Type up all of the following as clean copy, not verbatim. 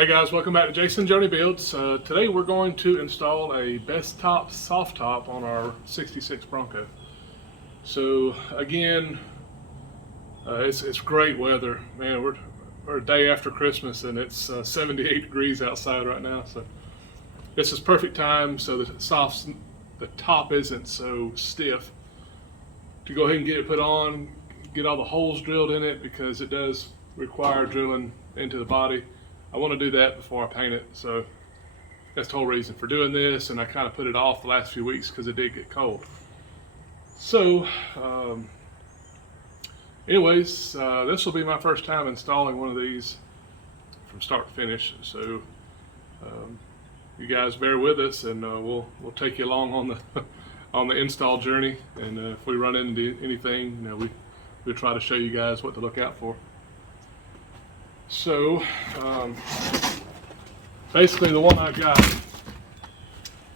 Hey guys, welcome back to Jason Joni Builds. Today we're going to install a Bestop soft top on our 66 Bronco. So again, it's great weather. Man, we're a day after Christmas and it's 78 degrees outside right now. So this is perfect time so that the top isn't so stiff to go ahead and get it put on, get all the holes drilled in it because it does require drilling into the body. I want to do that before I paint it, so that's the whole reason for doing this, and I kind of put it off the last few weeks because it did get cold. So anyways, this will be my first time installing one of these from start to finish, so you guys bear with us, and we'll take you along on the on the install journey, and if we run into anything, we'll try to show you guys what to look out for. So basically the one I got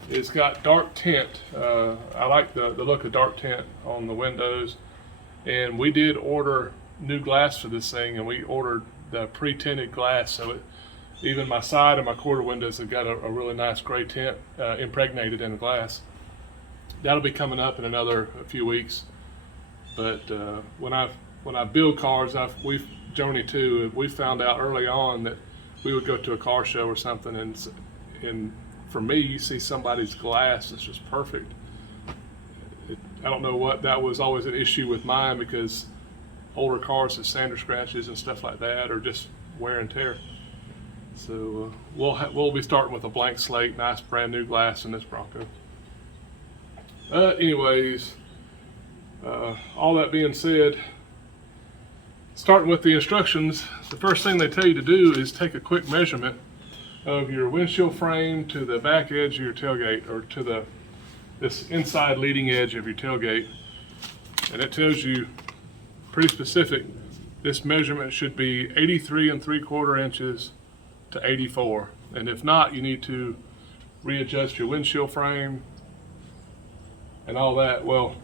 is got dark tint. I like the look of dark tint on the windows, and we did order new glass for this thing, and we ordered the pre-tinted glass, so even my side and my quarter windows have got a really nice gray tint impregnated in the glass. That'll be coming up in a few weeks, but when I build cars, Joni too, we found out early on that we would go to a car show or something, and for me, you see somebody's glass that's just perfect. I don't know what, that was always an issue with mine because older cars have sander scratches and stuff like that, or just wear and tear. So we'll be starting with a blank slate, nice brand new glass in this Bronco. Anyways, all that being said, starting with the instructions, the first thing they tell you to do is take a quick measurement of your windshield frame to the back edge of your tailgate, or to this inside leading edge of your tailgate. And it tells you pretty specific. This measurement should be 83 3/4 inches to 84. And if not, you need to readjust your windshield frame and all that. Well,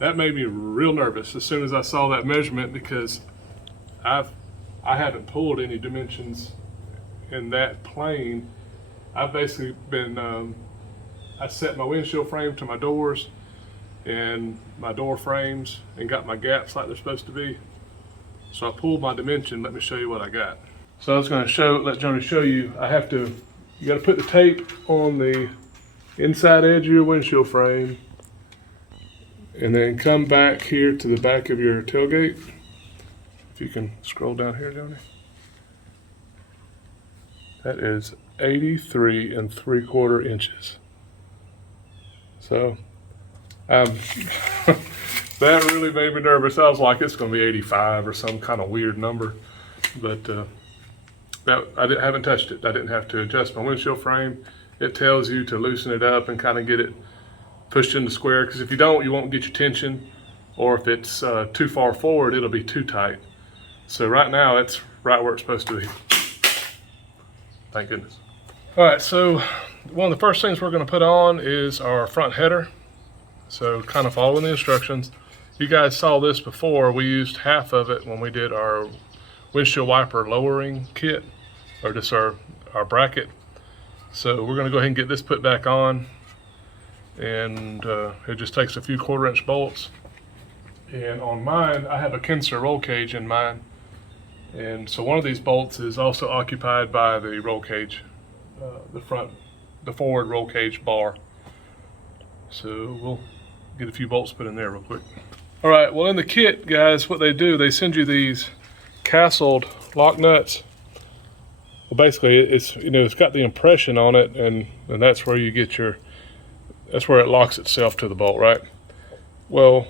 that made me real nervous as soon as I saw that measurement, because I haven't pulled any dimensions in that plane. I've basically been, I set my windshield frame to my doors and my door frames and got my gaps like they're supposed to be. So I pulled my dimension. Let me show you what I got. So I was going to let Joni show you. You got to put the tape on the inside edge of your windshield frame, and then come back here to the back of your tailgate. If you can scroll down here, Joni. That is 83 3/4 inches. So that really made me nervous. I was like, it's going to be 85 or some kind of weird number. But I haven't touched it. I didn't have to adjust my windshield frame. It tells you to loosen it up and kind of get it pushed in the square, because if you don't, you won't get your tension, or if it's too far forward, it'll be too tight. So right now, it's right where it's supposed to be. Thank goodness. All right, so one of the first things we're going to put on is our front header. So kind of following the instructions. You guys saw this before. We used half of it when we did our windshield wiper lowering kit, or just our bracket. So we're going to go ahead and get this put back on. And it just takes a few 1/4 inch bolts. And on mine, I have a Kinser roll cage in mine, and so one of these bolts is also occupied by the roll cage, the forward roll cage bar. So we'll get a few bolts put in there real quick. All right, well, in the kit, guys, what they do, they send you these castled lock nuts. Well, basically, it's got the impression on it, and that's where you get that's where it locks itself to the bolt, right? Well,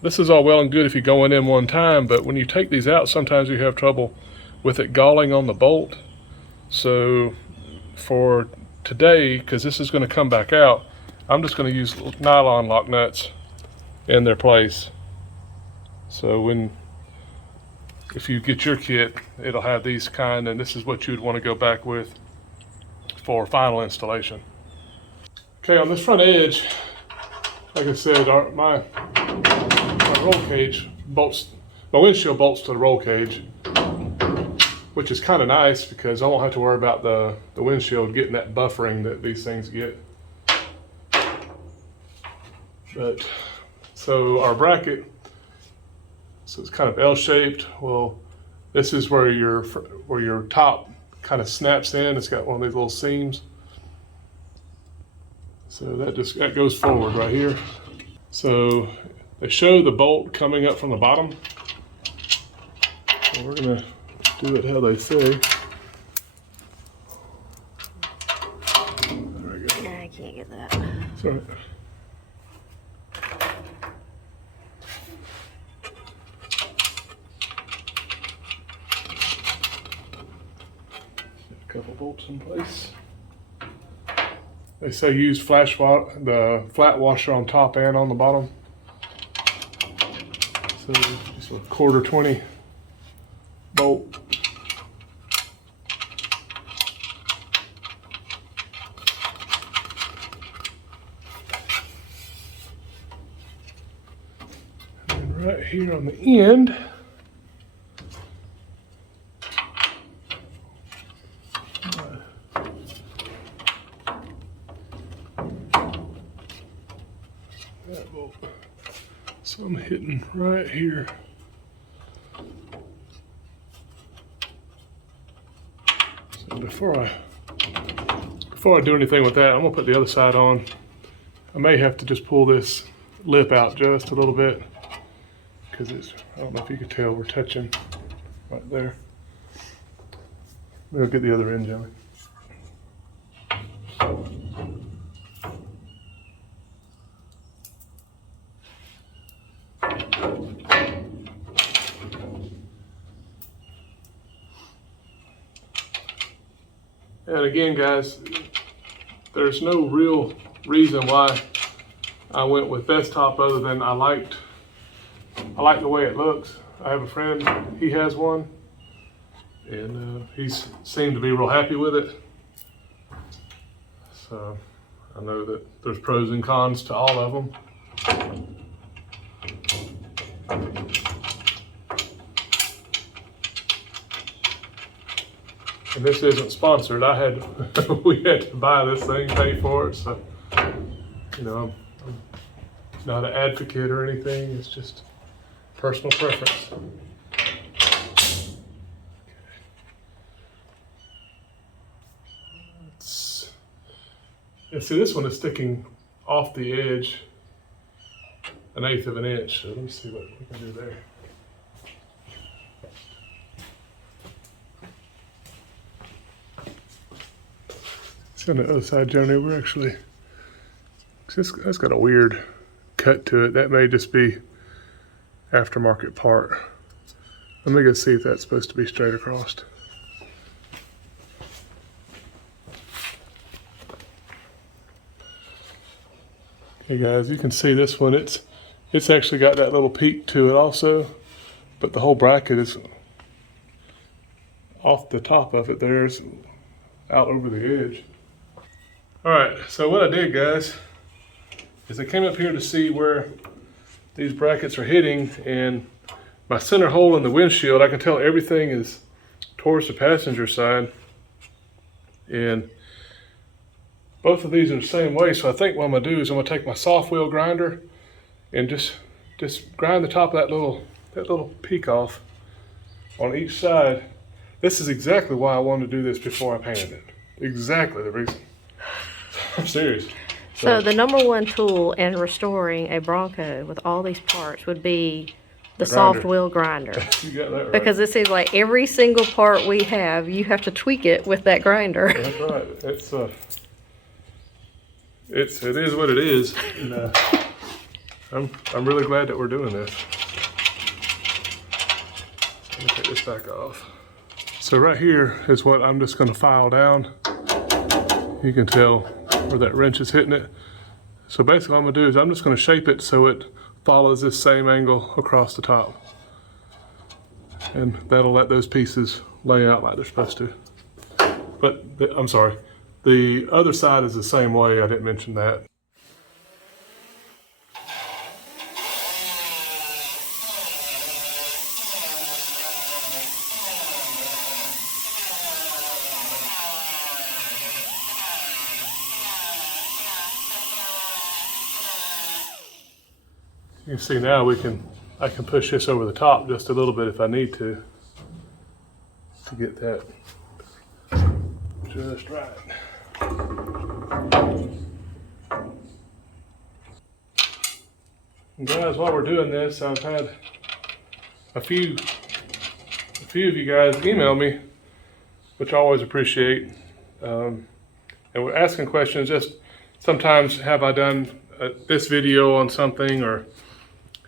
this is all well and good if you go in one time, but when you take these out, sometimes you have trouble with it galling on the bolt. So for today, because this is going to come back out, I'm just going to use nylon lock nuts in their place. So if you get your kit, it'll have these kind, and this is what you'd want to go back with for final installation. Okay, on this front edge, like I said, my roll cage bolts, my windshield bolts to the roll cage, which is kind of nice because I won't have to worry about the windshield getting that buffering that these things get. But so our bracket, so it's kind of L-shaped. Well, this is where your top kind of snaps in. It's got one of these little seams. So that goes forward right here. So they show the bolt coming up from the bottom. So we're gonna do it how they say. There we go. I can't get that. It's all right. A couple bolts in place. They say use the flat washer on top and on the bottom. So just a 1/4 bolt. And right here on the end, that bolt. So I'm hitting right here. So before I do anything with that, I'm gonna put the other side on. I may have to just pull this lip out just a little bit because I don't know if you can tell, we're touching right there. We'll get the other end, Joey. And again, guys, there's no real reason why I went with Bestop other than I like the way it looks. I have a friend, he has one, and he's seemed to be real happy with it. So I know that there's pros and cons to all of them. And this isn't sponsored. We had to buy this thing, pay for it. So, you know, I'm not an advocate or anything. It's just personal preference. And see, this one is sticking off the edge 1/8 of an inch. So let me see what we can do there. So on the other side, Johnny, we're actually, that's got a weird cut to it. That may just be aftermarket part. Let me go see if that's supposed to be straight across. Okay guys, you can see this one, it's actually got that little peak to it also, but the whole bracket is off the top of it there, it's out over the edge. All right, so what I did, guys, is I came up here to see where these brackets are hitting, and my center hole in the windshield, I can tell everything is towards the passenger side, and both of these are the same way. So I think what I'm gonna do is I'm gonna take my soft wheel grinder and just grind the top of that little peak off on each side. This is exactly why I wanted to do this before I painted it. Exactly the reason. I'm serious. So the number one tool in restoring a Bronco with all these parts would be the soft wheel grinder. You got that right. Because it seems like every single part we have, you have to tweak it with that grinder. That's right. It is what it is. And, I'm really glad that we're doing this. Let me take this back off. So right here is what I'm just going to file down. You can tell where that wrench is hitting it. So basically what I'm going to do is I'm just going to shape it so it follows this same angle across the top. And that'll let those pieces lay out like they're supposed to. But I'm sorry, the other side is the same way. I didn't mention that. You can see now I can push this over the top just a little bit if I need to get that just right. And guys, while we're doing this, I've had a few of you guys email me, which I always appreciate. And we're asking questions, just sometimes have I done this video on something, or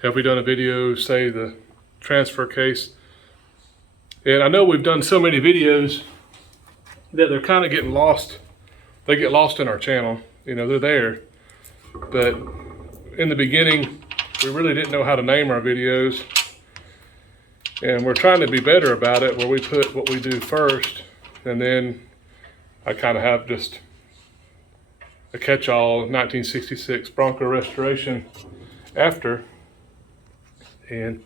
have we done a video, say the transfer case? And I know we've done so many videos that they're kind of getting lost. They get lost in our channel. You know, they're there. But in the beginning, we really didn't know how to name our videos. And we're trying to be better about it, where we put what we do first, and then I kind of have just a catch-all 1966 Bronco restoration after. And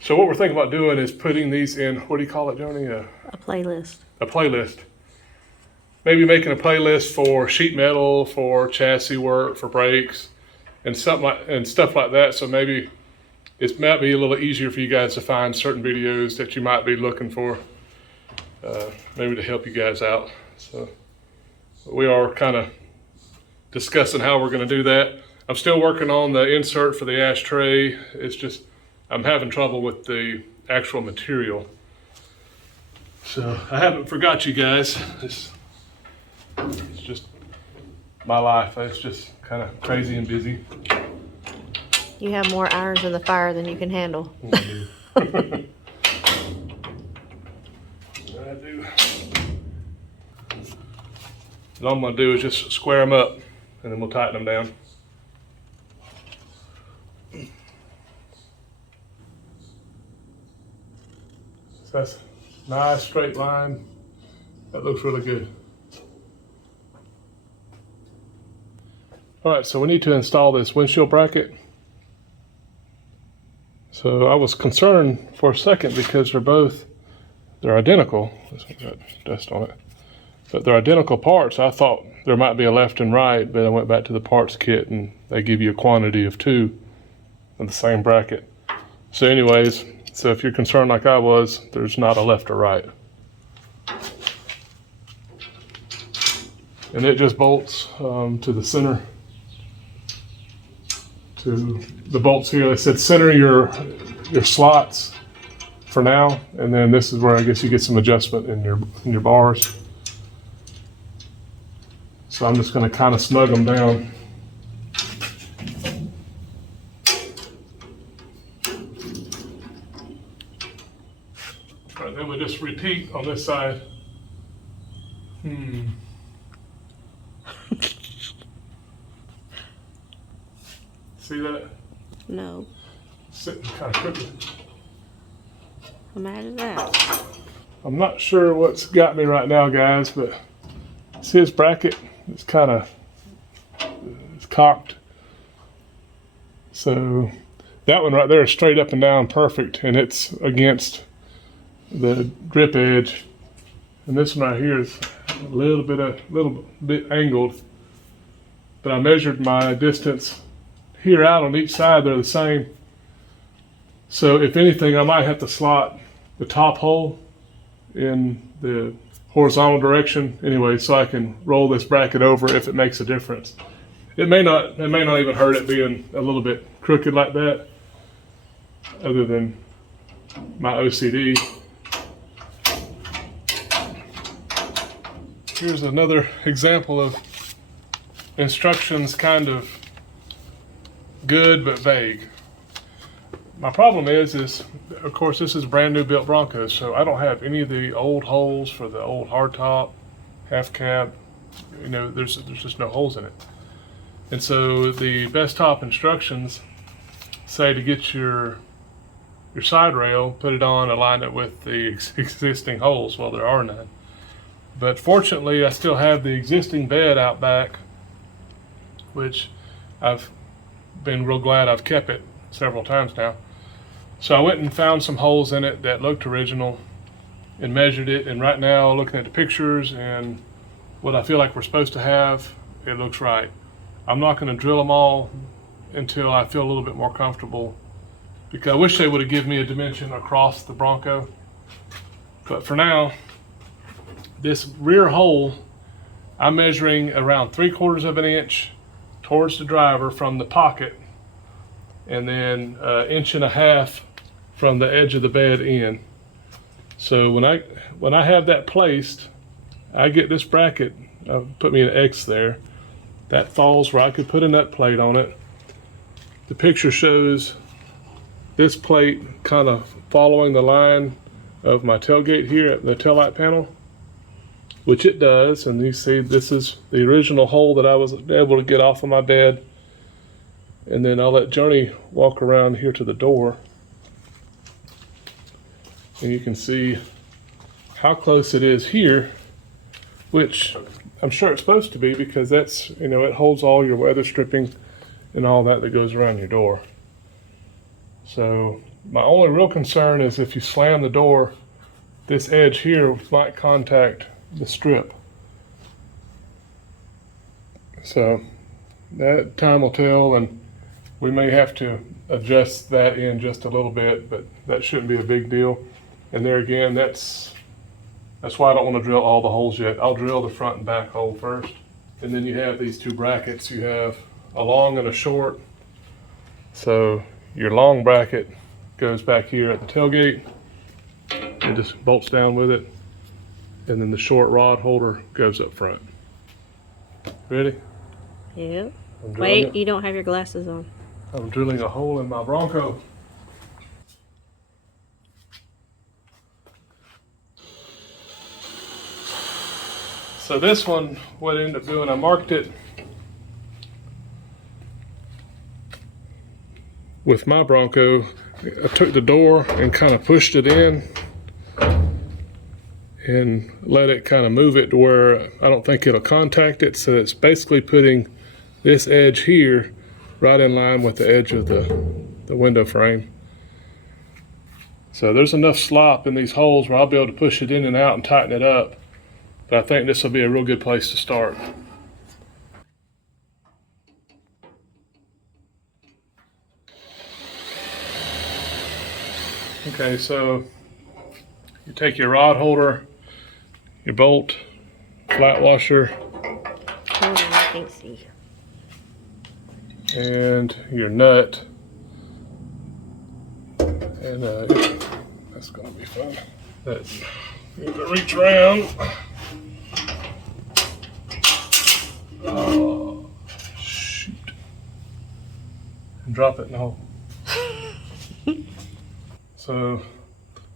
so what we're thinking about doing is putting these in, what do you call it, Joni? A playlist. A playlist. Maybe making a playlist for sheet metal, for chassis work, for brakes, and stuff like that. So maybe it might be a little easier for you guys to find certain videos that you might be looking for, maybe to help you guys out. So we are kind of discussing how we're going to do that. I'm still working on the insert for the ashtray. It's just, I'm having trouble with the actual material. So I haven't forgot you guys. It's just my life. It's just kind of crazy and busy. You have more irons in the fire than you can handle. I do. All I'm going to do is just square them up, and then we'll tighten them down. So that's a nice straight line. That looks really good. All right, so we need to install this windshield bracket. So I was concerned for a second because they're identical. This one's got dust on it. But they're identical parts. I thought there might be a left and right, but I went back to the parts kit and they give you a quantity of 2 of the same bracket. So anyways, so if you're concerned like I was, there's not a left or right. And it just bolts to the center. To the bolts here, they said center your slots for now, and then this is where I guess you get some adjustment in your bars. So I'm just going to kind of snug them down. All right, then we just repeat on this side. See that? No. Sitting kind of crooked. I'm mad at that. I'm not sure what's got me right now, guys, but see this bracket? It's kind of cocked. So that one right there is straight up and down perfect, and it's against the drip edge. And this one right here is a little bit angled. But I measured my distance here out on each side, they're the same. So if anything, I might have to slot the top hole in the horizontal direction anyway, so I can roll this bracket over if it makes a difference. It may not even hurt it being a little bit crooked like that, other than my OCD. Here's another example of instructions kind of good but vague. My problem is of course this is a brand new built Bronco, so I don't have any of the old holes for the old hardtop, half cab. You know, there's just no holes in it. And so the Bestop instructions say to get your side rail, put it on, align it with the existing holes. Well, there are none. But fortunately, I still have the existing bed out back, which I've been real glad I've kept it several times now. So I went and found some holes in it that looked original and measured it, and right now, looking at the pictures and what I feel like we're supposed to have, it looks right. I'm not going to drill them all until I feel a little bit more comfortable, because I wish they would have given me a dimension across the Bronco. But for now, this rear hole, I'm measuring around 3/4 of an inch towards the driver from the pocket, and then 1.5 inches from the edge of the bed in. So when I have that placed, I get this bracket, put me an X there, that falls where I could put a nut plate on it. The picture shows this plate kind of following the line of my tailgate here at the taillight panel, which it does. And you see this is the original hole that I was able to get off of my bed. And then I'll let Journey walk around here to the door, and you can see how close it is here, which I'm sure it's supposed to be, because that's, you know, it holds all your weather stripping and all that goes around your door. So my only real concern is if you slam the door, this edge here might contact the strip. So that time will tell, and we may have to adjust that in just a little bit, but that shouldn't be a big deal. And there again, that's why I don't want to drill all the holes yet. I'll drill the front and back hole first. And then you have these two brackets. You have a long and a short. So your long bracket goes back here at the tailgate. It just bolts down with it. And then the short rod holder goes up front. Ready? Yeah. Wait, it. you don't have your glasses on. I'm drilling a hole in my Bronco. So this one, what I ended up doing, I marked it with my Bronco. I took the door and kind of pushed it in and let it kind of move it to where I don't think it'll contact it. So it's basically putting this edge here right in line with the edge of the window frame. So there's enough slop in these holes where I'll be able to push it in and out and tighten it up. But I think this will be a real good place to start. Okay, so you take your rod holder, your bolt, flat washer, Hold on, I can't see. and your nut. And that's gonna be fun. That's, you need to reach around. Oh, shoot. And drop it in the hole. So,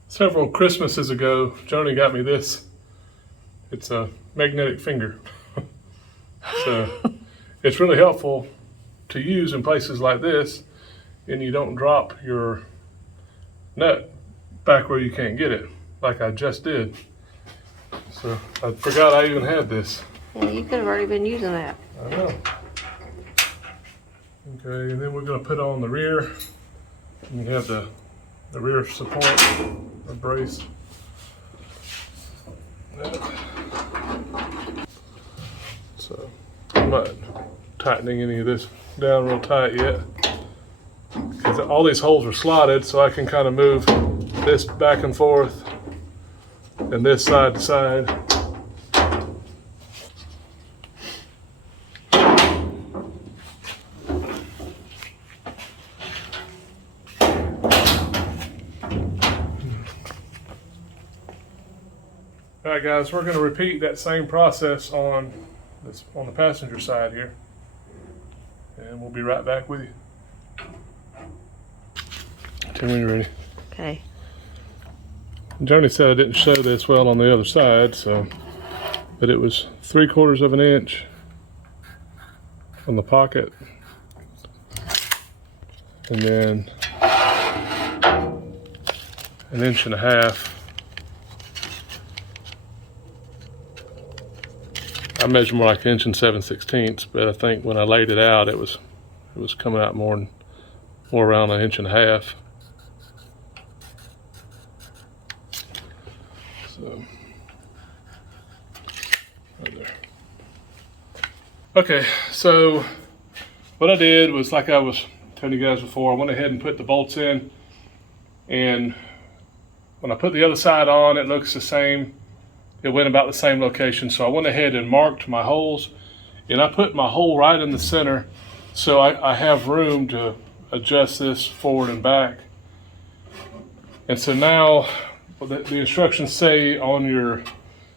several Christmases ago, Joni got me this. It's a magnetic finger. So, it's really helpful to use in places like this, and you don't drop your nut back where you can't get it, like I just did. So, I forgot I even had this. Yeah, you could have already been using that. I know. Okay, and then we're going to put on the rear. And you have the rear support or brace. So I'm not tightening any of this down real tight yet, because all these holes are slotted, so I can kind of move this back and forth and this side to side. All right, guys, we're going to repeat that same process on the passenger side here, and we'll be right back with you. Tell me when you're ready. Okay. Joni said I didn't show this well on the other side, but it was 3/4 of an inch on the pocket, and then 1.5 inches. I measured more like 1 7/16, but I think when I laid it out, it was coming out more around 1.5 inches. So, right there. Okay, so what I did was, like I was telling you guys before, I went ahead and put the bolts in, and when I put the other side on, it looks the same. It went about the same location, so I went ahead and marked my holes, and I put my hole right in the center, so I have room to adjust this forward and back. And so now, the instructions say on your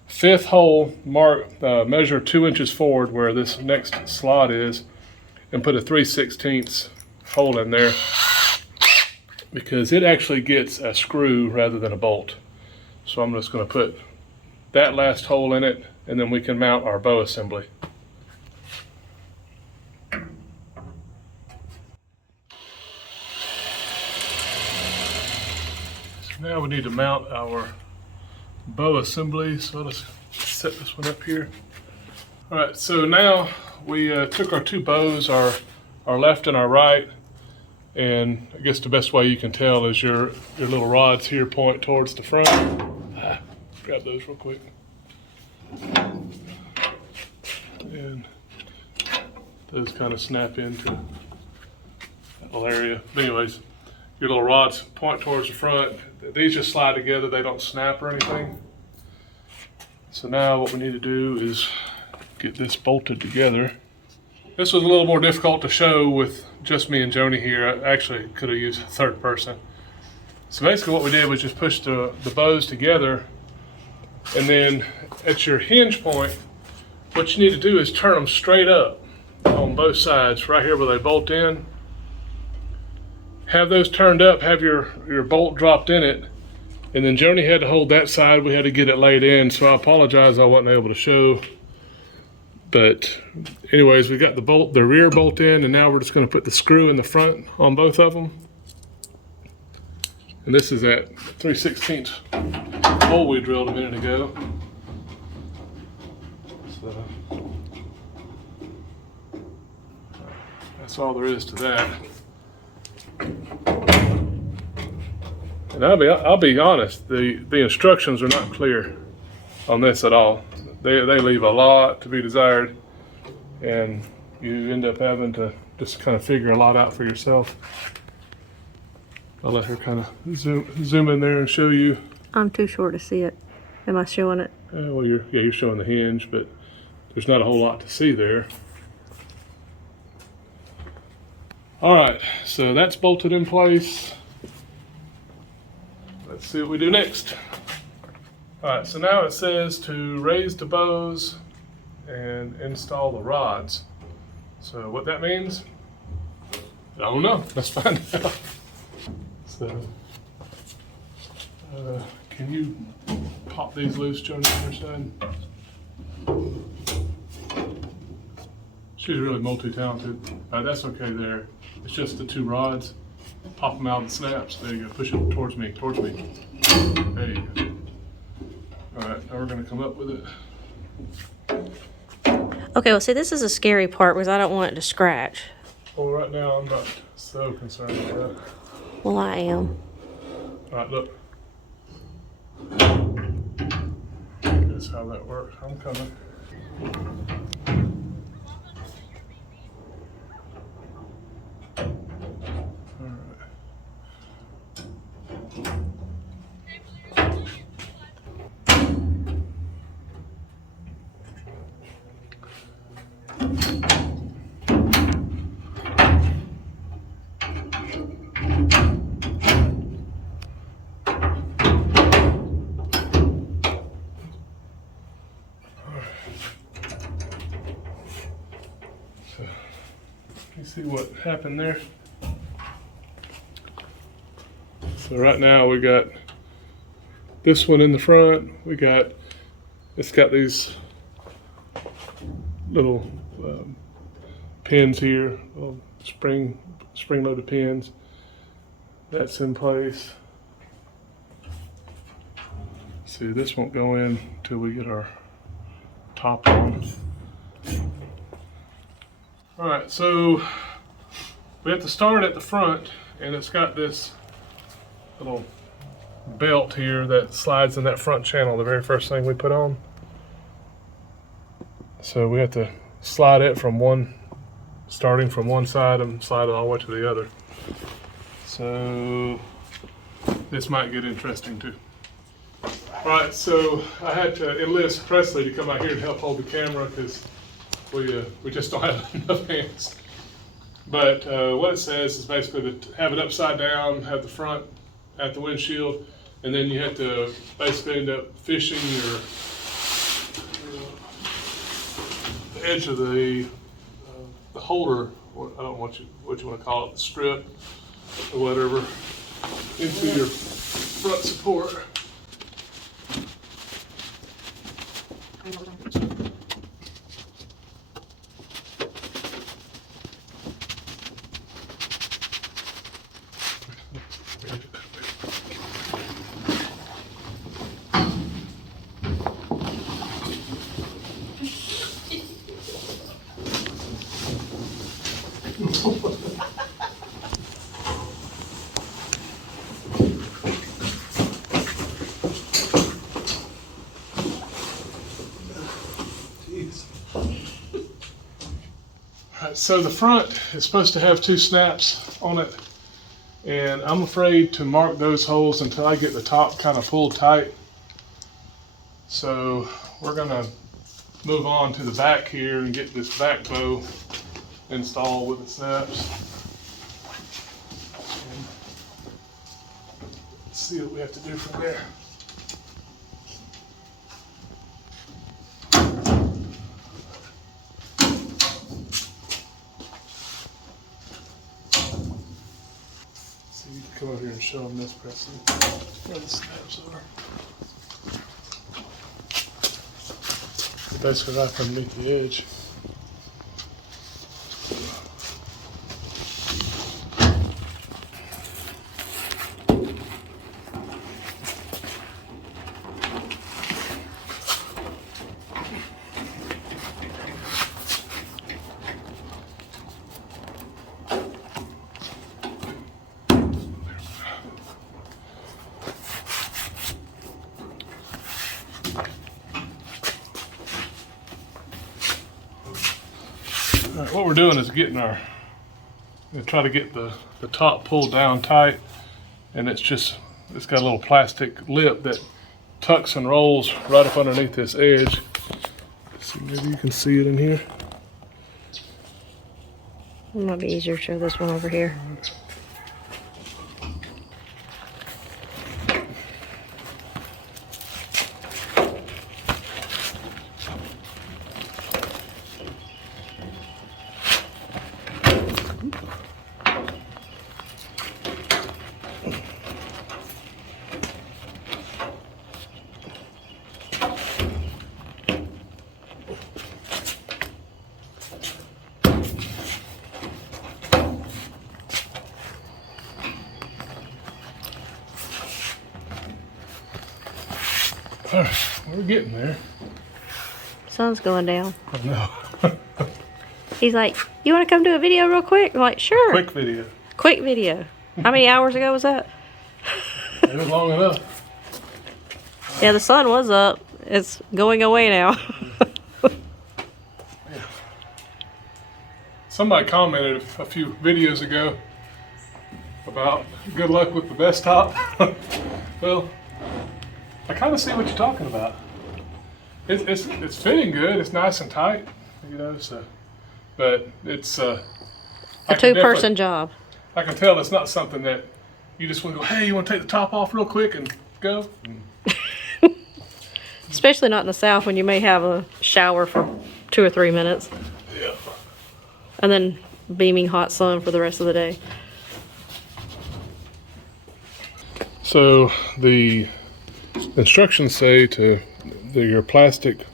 fifth hole, measure 2 inches forward where this next slot is, and put a 3/16 hole in there, because it actually gets a screw rather than a bolt. So I'm just going to put that last hole in it, and then we can mount our bow assembly. So now we need to mount our bow assembly, so let's set this one up here. All right, so now we took our two bows, our left and our right, and I guess the best way you can tell is your little rods here point towards the front. Grab those real quick. And those kind of snap into that little area. But anyways, your little rods point towards the front. These just slide together, they don't snap or anything. So now what we need to do is get this bolted together. This was a little more difficult to show with just me and Joni here. I actually could have used a third person. So basically what we did was just push the bows together, and then at your hinge point, what you need to do is turn them straight up on both sides, right here where they bolt in. Have those turned up, have your bolt dropped in it, and then Joni had to hold that side. We had to get it laid in, so I apologize I wasn't able to show. But anyways, we got the rear bolt in, and now we're just going to put the screw in the front on both of them. And this is that 3/16 hole we drilled a minute ago. So that's all there is to that. And I'll be honest, the instructions are not clear on this at all. They leave a lot to be desired, and you end up having to just kind of figure a lot out for yourself. I'll let her kind of zoom in there and show you. I'm too short to see it. Am I showing it? Well, you're showing the hinge, but there's not a whole lot to see there. All right, so that's bolted in place. Let's see what we do next. All right, so now it says to raise the bows and install the rods. So what that means, I don't know. Let's find out. So, can you pop these loose, Joni, on your side? She's really multi-talented. That's okay there. It's just the two rods. Pop them out of the snaps. There you go. Push it towards me. There you go. All right, now we're going to come up with it. Okay, well, see, this is a scary part because I don't want it to scratch. Well, right now I'm not so concerned with that. Well, I am. All right, look. That's how that works. I'm coming. You see what happened there? So right now we got this one in the front. It's got these little pins here, little spring-loaded pins. That's in place. See, this won't go in until we get our top on. All right, so we have to start at the front, and it's got this little belt here that slides in that front channel, the very first thing we put on. So we have to slide it from one starting from one side and sliding all the way to the other. So this might get interesting too. All right, so I had to enlist Presley to come out here and help hold the camera because we just don't have enough hands. But what it says is basically to have it upside down, have the front at the windshield, and then you have to basically end up fishing the edge of the holder, I don't know what you want to call it, the strip or whatever, into your front support. Alright, so the front is supposed to have 2 snaps on it, and I'm afraid to mark those holes until I get the top kind of pulled tight. So we're gonna move on to the back here and get this back bow installed with the snaps. And let's see what we have to do from there. So you can come over here and show them this, Presley, where the snaps are. Basically right underneath the edge. All right, what we're doing is getting we're gonna try to get the top pulled down tight, and it's got a little plastic lip that tucks and rolls right up underneath this edge. See, maybe you can see it in here. It might be easier to show this one over here. All right, we're getting there. Sun's going down. I know. He's like, "You want to come do a video real quick?" I'm like, "Sure." Quick video. Quick video. How many hours ago was that? It was long enough. Yeah, the sun was up. It's going away now. Somebody commented a few videos ago about good luck with the Bestop. Well, I kind of see what you're talking about. It's fitting good. It's nice and tight, you know. So, but it's A 2-person job. I can tell it's not something that you just want to go, hey, you want to take the top off real quick and go? Especially not in the South when you may have a shower for 2 or 3 minutes. Yeah. And then beaming hot sun for the rest of the day. So the instructions say your plastic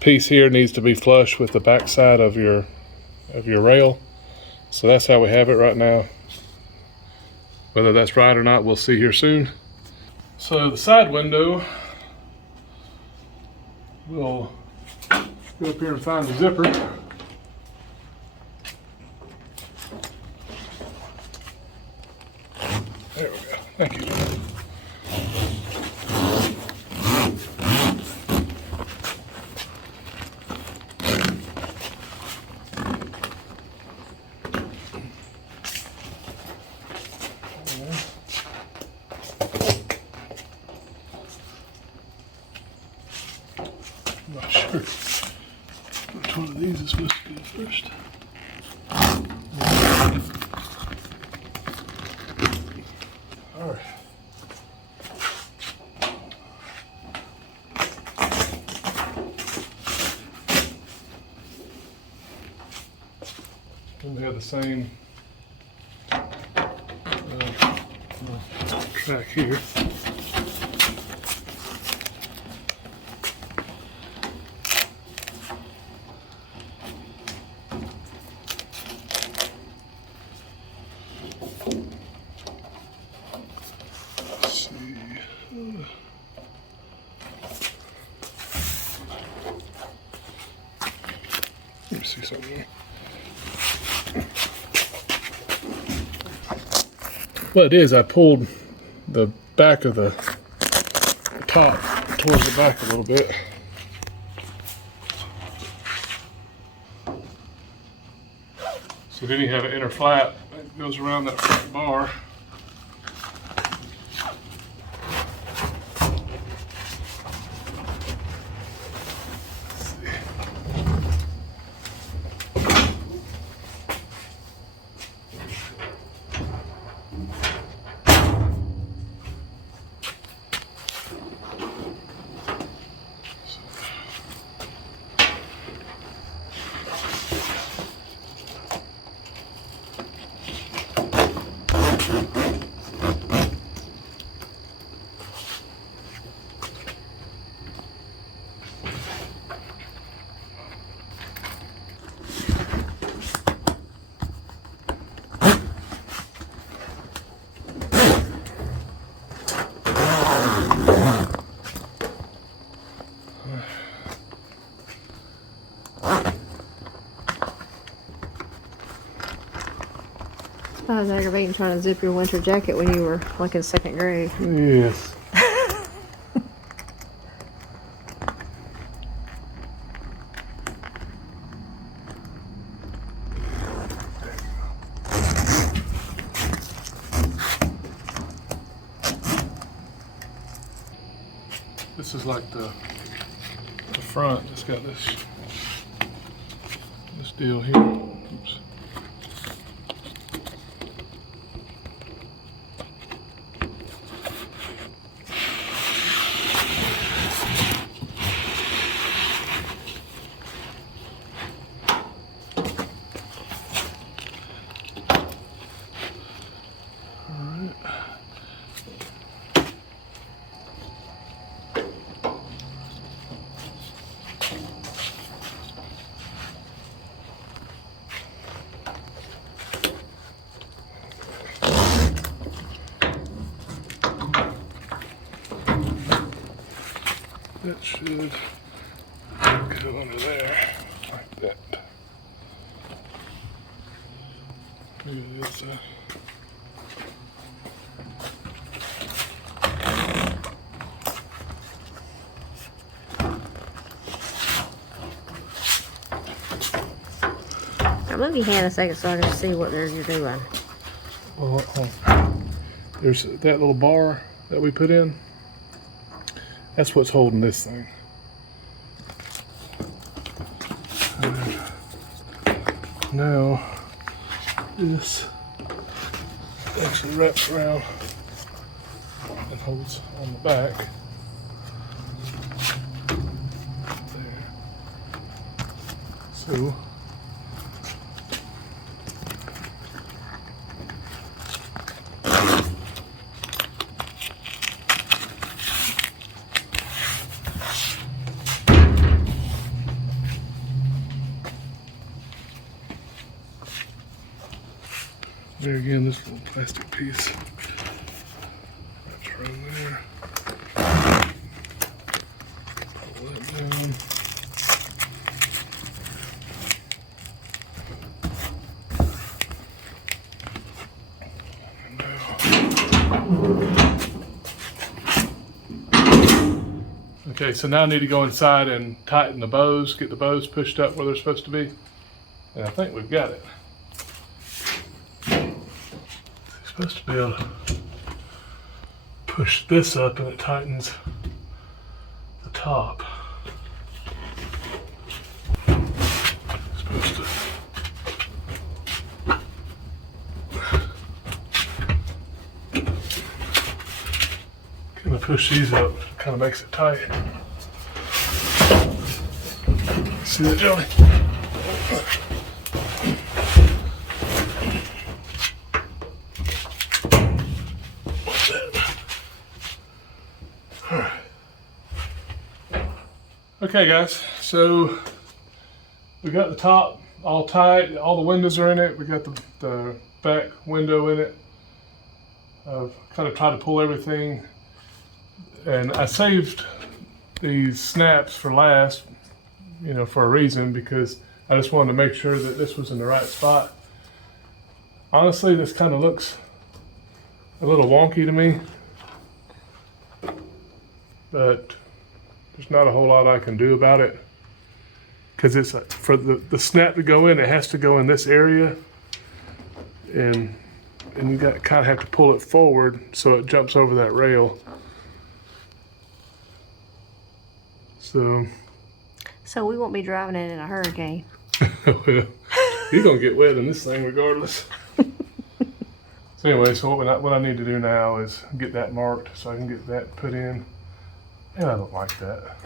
piece here needs to be flush with the back side of your rail. So that's how we have it right now. Whether that's right or not, we'll see here soon. So the side window, we'll go up here and find the zipper. There we go. Thank you. these are supposed to go first. All right. And we have the same track here. Let me see something. What it is, I pulled the back of the top towards the back a little bit. So then you have an inner flap that goes around that front bar. I was aggravating trying to zip your winter jacket when you were like in second grade. Yes. This is like the front. It's got this deal here. Oops. That should go under there, like that. Maybe the other side. Now move your hand a second so I can see what you're doing. Well, there's that little bar that we put in. That's what's holding this thing. Now, this actually wraps around and holds on the back. There. So, there again, this little plastic piece wraps around there. Pull that down. Okay, so now I need to go inside and tighten the bows, get the bows pushed up where they're supposed to be. And I think we've got it. Supposed to be able to push this up and it tightens the top. Gonna push these up, kind of makes it tight. See that, Johnny? What's that? All right. Okay, guys, so we got the top all tight, all the windows are in it, we got the back window in it. I've kind of tried to pull everything, and I saved these snaps for last, you know, for a reason, because I just wanted to make sure that this was in the right spot. Honestly, this kind of looks a little wonky to me, but there's not a whole lot I can do about it, because it's for the snap to go in, it has to go in this area, and you got kind of have to pull it forward so it jumps over that rail. So we won't be driving it in a hurricane. well, you're gonna get wet in this thing regardless. So anyway, so what I need to do now is get that marked so I can get that put in. And I don't like that.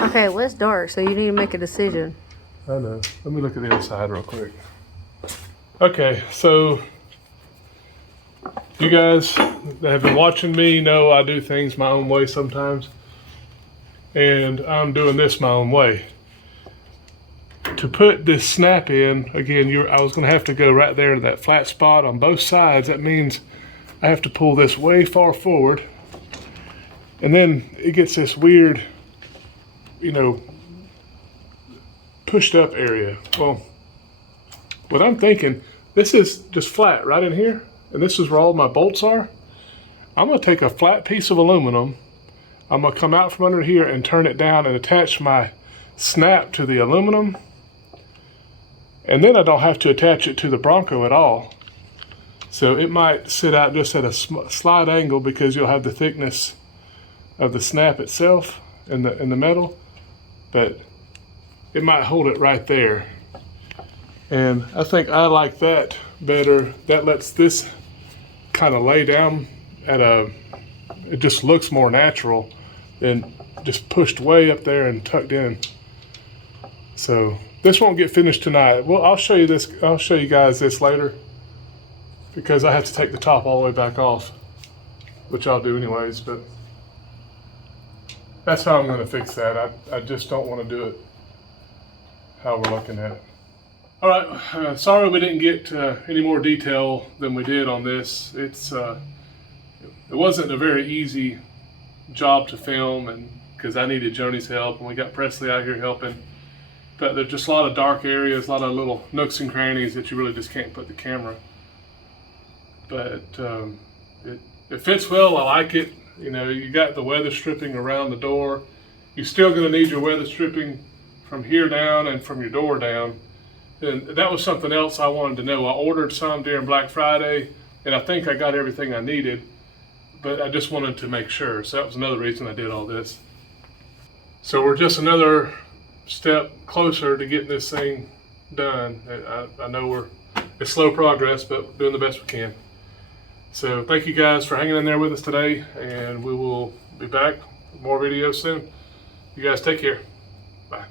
Okay, well, it's dark, so you need to make a decision. I know. Let me look at the other side real quick. Okay, so you guys that have been watching me know I do things my own way sometimes. And I'm doing this my own way. To put this snap in, again, I was gonna have to go right there to that flat spot on both sides. That means I have to pull this way far forward. And then it gets this weird, you know, pushed up area. Well, what I'm thinking, this is just flat right in here, and this is where all my bolts are. I'm gonna take a flat piece of aluminum, I'm gonna come out from under here and turn it down and attach my snap to the aluminum. And then I don't have to attach it to the Bronco at all. So it might sit out just at a slight angle because you'll have the thickness of the snap itself in the metal, but it might hold it right there. And I think I like that better. That lets this kind of lay down at it just looks more natural than just pushed way up there and tucked in. So this won't get finished tonight. Well, I'll show you this. I'll show you guys this later because I have to take the top all the way back off, which I'll do anyways, but that's how I'm going to fix that. I just don't want to do it how we're looking at it. All right, sorry we didn't get any more detail than we did on this. It wasn't a very easy job to film, and because I needed Joni's help, and we got Presley out here helping. But there's just a lot of dark areas, a lot of little nooks and crannies that you really just can't put the camera. But it fits well. I like it. You know, you got the weather stripping around the door. You're still going to need your weather stripping from here down and from your door down. And that was something else I wanted to know. I ordered some during Black Friday, and I think I got everything I needed, but I just wanted to make sure. So that was another reason I did all this. So we're just another step closer to getting this thing done. I know it's slow progress, but doing the best we can. So thank you guys for hanging in there with us today, and we will be back with more videos soon. You guys take care. Bye.